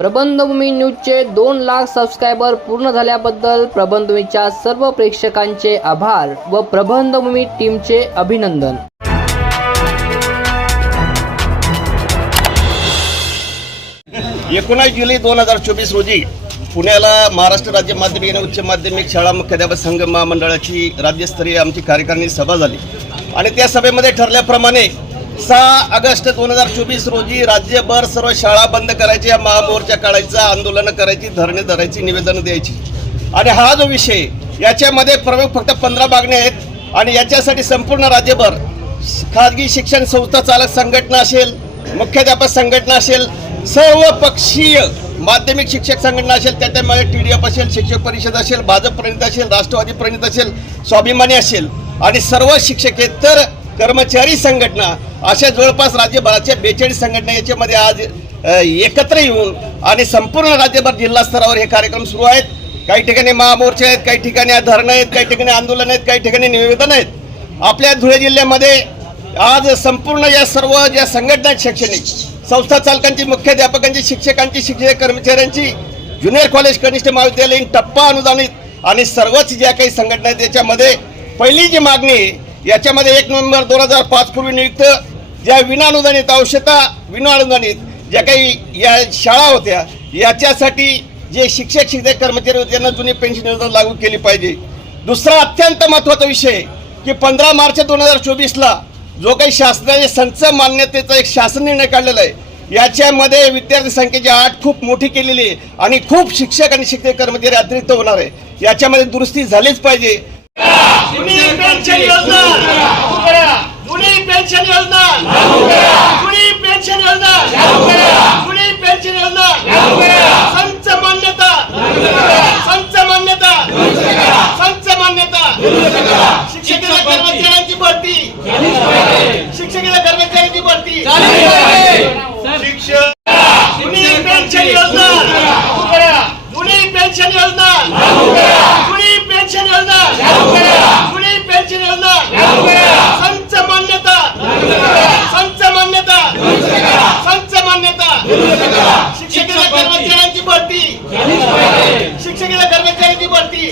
प्रबंधभूमी न्यूजचे दोन लाख सबस्क्रायबर पूर्ण झाल्याबद्दल प्रबंधभूमीच्या सर्व प्रेक्षकांचे आभार व प्रबंधभूमी टीमचे अभिनंदन. एकोणास जुलै दोन हजार चोवीस रोजी पुण्याला महाराष्ट्र राज्य माध्यमिक आणि उच्च माध्यमिक शाळा मुख्याध्यापक संघ महामंडळाची राज्यस्तरीय आमची कार्यकारिणी सभा झाली. आणि त्या सभेमध्ये ठरल्याप्रमाणे सहा ऑगस्ट दोन हजार चोवीस रोजी राज्यभर सर्व शाळा बंद करायची महामोर्चा काढायचा आंदोलनं करायची धरणे धरायची निवेदनं द्यायची. आणि हा जो विषय याच्यामध्ये प्रमुख फक्त पंधरा मागण्या आहेत. आणि याच्यासाठी संपूर्ण राज्यभर खाजगी शिक्षण संस्था चालक संघटना असेल मुख्याध्यापक संघटना असेल सर्व पक्षीय माध्यमिक शिक्षक संघटना असेल त्याच्यामध्ये टी डी एफ असेल शिक्षक परिषद असेल भाजप प्रणित असेल राष्ट्रवादी प्रणित असेल स्वाभिमानी असेल. आणि सर्व शिक्षकेतर कर्मचारी संघटना अशा जवळपास राज्यभराच्या बेचाळीस संघटना याच्यामध्ये आज एकत्र येऊन आणि संपूर्ण राज्यभर जिल्हा स्तरावर हे कार्यक्रम सुरू आहेत. काही ठिकाणी महामोर्चे आहेत काही ठिकाणी धरणं आहेत काही ठिकाणी आंदोलन आहेत काही ठिकाणी निवेदन आहेत. आपल्या धुळे जिल्ह्यामध्ये आज संपूर्ण या सर्व ज्या संघटना आहेत शैक्षणिक संस्था चालकांची मुख्याध्यापकांची शिक्षकांची शिक्षक कर्मचाऱ्यांची ज्युनियर कॉलेज कनिष्ठ महाविद्यालयीन टप्पा अनुदानित आणि सर्वच ज्या काही संघटना आहेत त्याच्यामध्ये पहिली जी मागणी याच्यामध्ये एक नोव्हेंबर दोन हजार पाच पूर्वी नियुक्त ज्या विनाअनुदानित औषधा विनाअनुदानित ज्या काही या शाळा होत्या याच्यासाठी जे शिक्षक शिक्षक कर्मचारी होते त्यांना जुनी पेन्शन योजना लागू केली पाहिजे. दुसरा अत्यंत महत्त्वाचा विषय की पंधरा मार्च दोन हजार चोवीसला जो काही शासनाने संच मान्यतेचा एक शासन निर्णय काढलेला आहे याच्यामध्ये विद्यार्थी संख्येची आठ खूप मोठी केलेली आहे आणि खूप शिक्षक आणि शिक्षक कर्मचारी अतिरिक्त होणार आहे. याच्यामध्ये दुरुस्ती झालीच पाहिजे. पेन्शन योजना जुनी पेन्शन योजना जुनी पेन्शन योजना जुनी पेन्शन योजना संच मान्यता संच मान्यता संच मान्यता शिक्षकेला कर्मचाऱ्यांची भरती. शिक्षकेला कर्मचाऱ्यांची भरती शिक्षक जुनी पेन्शन योजना लागू करा. जुनी पेन्शन योजना लागू करा. जुनी पेन्शन योजना लागू करा. जुनी पेन्शन योजना लागू करा. संच मान्यता संच मान्यता संच मान्यता शिक्षकेला कर्मचाऱ्यांची भरती. शिक्षकेला कर्मचाऱ्यांची भरती.